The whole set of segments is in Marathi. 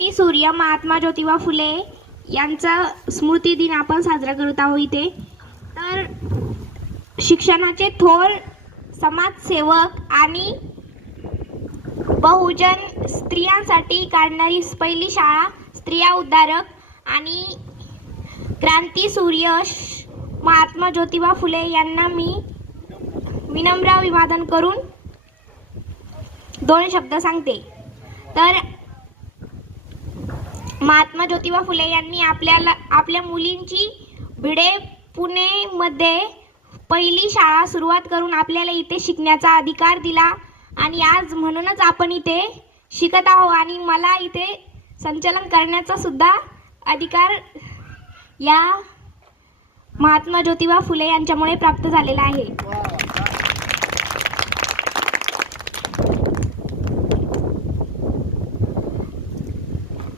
सूर्य महात्मा ज्योतिबा फुले यांचा स्मृती दिन आपण साजरा करत आहोत इथे. तर शिक्षणाचे थोर समाजसेवक आणि बहुजन स्त्रियांसाठी काढणारी पहिली शाळा स्त्रिया उद्धारक आणि क्रांती सूर्य महात्मा ज्योतिबा फुले यांना मी विनम्र अभिवादन करून दोन शब्द सांगते. तर महात्मा ज्योतिबा फुले यांनी आपल्याला आपल्या मुलींची भिडे पुणेमध्ये पहिली शाळा सुरुवात करून आपल्याला इथे शिकण्याचा अधिकार दिला. आणि आज म्हणूनच आपण इथे शिकत आहो आणि मला इथे संचलन करण्याचा सुद्धा अधिकार या महात्मा ज्योतिबा फुले यांच्यामुळे प्राप्त झालेला आहे.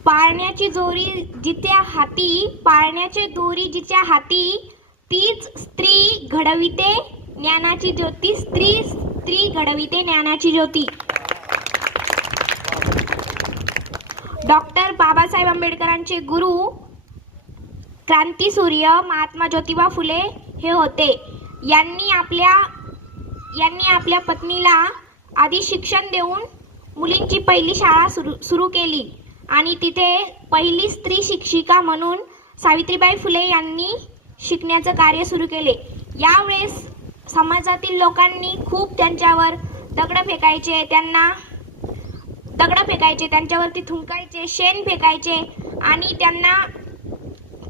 पाळण्याची जोरी जिच्या हाती पाळण्याची दोरी जिच्या हाती तीच स्त्री घडविते ज्ञानाची ज्योती स्त्री स्त्री घडविते ज्ञानाची ज्योती. डॉक्टर बाबासाहेब आंबेडकरांचे गुरु क्रांतीसूर्य महात्मा ज्योतिबा फुले हे होते. यांनी आपल्या यांनी आपल्या पत्नीला आधी शिक्षण देऊन मुलींची पहिली शाळा सुरू सुरू केली. आणि तिथे पहिली स्त्री शिक्षिका म्हणून सावित्रीबाई फुले यांनी शिकण्याचं कार्य सुरू केले. यावेळेस समाजातील लोकांनी खूप त्यांच्यावर दगडं फेकायचे त्यांना दगडं फेकायचे त्यांच्यावरती थुंकायचे शेण फेकायचे आणि त्यांना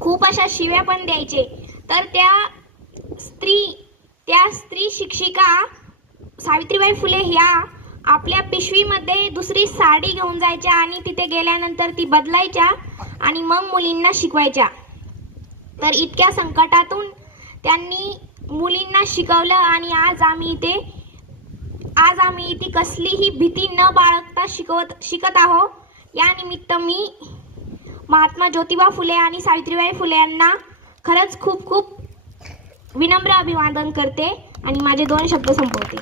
खूप अशा शिव्या पण द्यायचे. तर त्या स्त्री त्या स्त्री शिक्षिका सावित्रीबाई फुले ह्या आपल्या पिशवीमध्ये दुसरी साडी घेऊन जायच्या आणि तिथे गेल्यानंतर ती बदलायच्या आणि मग मुलींना शिकवायच्या. तर इतक्या संकटातून त्यांनी मुलींना शिकवलं आणि आज आम्ही इथे आज आम्ही इथे कसलीही भीती न बाळगता शिकवत शिकत आहोत. यानिमित्त मी महात्मा ज्योतिबा फुले आणि सावित्रीबाई फुले यांना खरंच खूप खूप विनम्र अभिवादन करते आणि माझे दोन शब्द संपवते.